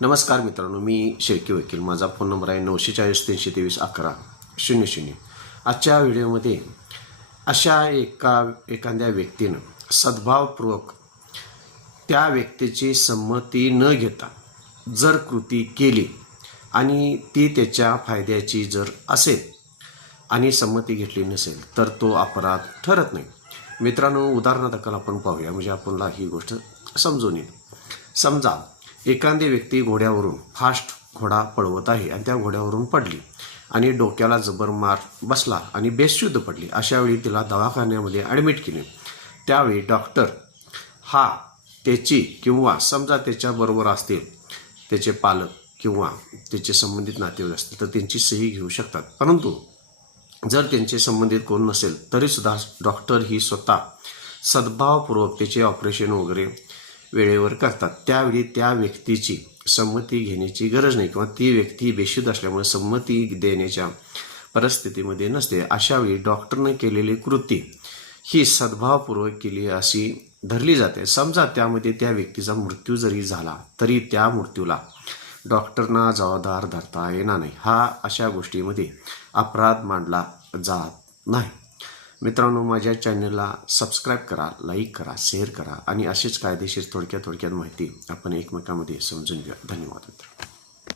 नमस्कार मित्रांनो मी शेळकी वकील. माझा फोन नंबर आहे नऊशे चाळीस तीनशे तेवीस अकरा शून्य शून्य. आजच्या व्हिडिओमध्ये अशा एका एखाद्या व्यक्तीनं सद्भावपूर्वक त्या व्यक्तीची संमती न घेता जर कृती केली आणि ती त्याच्या फायद्याची जर असेल आणि संमती घेतली नसेल तर तो अपराध ठरत नाही. मित्रांनो उदाहरणादाखल आपण पाहूया. म्हणजे आपणला ही गोष्ट समजून येईल. समजा एखादी व्यक्ती घोड्यावरून फास्ट घोडा पळवत आहे आणि त्या घोड्यावरून पडली आणि डोक्याला जबर मार बसला आणि बेशुद्ध पडली अशावेळी तिला दवाखान्यामध्ये ॲडमिट केले. त्यावेळी डॉक्टर हा त्याची किंवा समजा त्याच्याबरोबर असतील त्याचे पालक किंवा त्याचे संबंधित नातेवाईक असतील तर त्यांची सही घेऊ शकतात. परंतु जर त्यांचे संबंधित कोण नसेल तरीसुद्धा डॉक्टर ही स्वतः सद्भावपूर्वक त्याचे ऑपरेशन वगैरे वेळेवर करतात. त्यावेळी त्या व्यक्तीची संमती घेण्याची गरज नाही किंवा ती व्यक्ती बेशुद्ध असल्यामुळे संमती देण्याच्या परिस्थितीमध्ये नसते. अशावेळी डॉक्टरने केलेली कृती ही सद्भावपूर्वक केली अशी धरली जाते. समजा त्यामध्ये त्या व्यक्तीचा मृत्यू जरी झाला तरी त्या मृत्यूला डॉक्टरना जबाबदार धरता येणार नाही. हा अशा गोष्टीमध्ये अपराध मानला जात नाही. मित्रांनो माझ्या चॅनलला सबस्क्राईब करा लाईक करा शेअर करा आणि अशीच कायदेशीर थोडक्यात थोडक्यात माहिती आपण एकमेकांमध्ये समजून घ्या धन्यवाद मित्रांनो.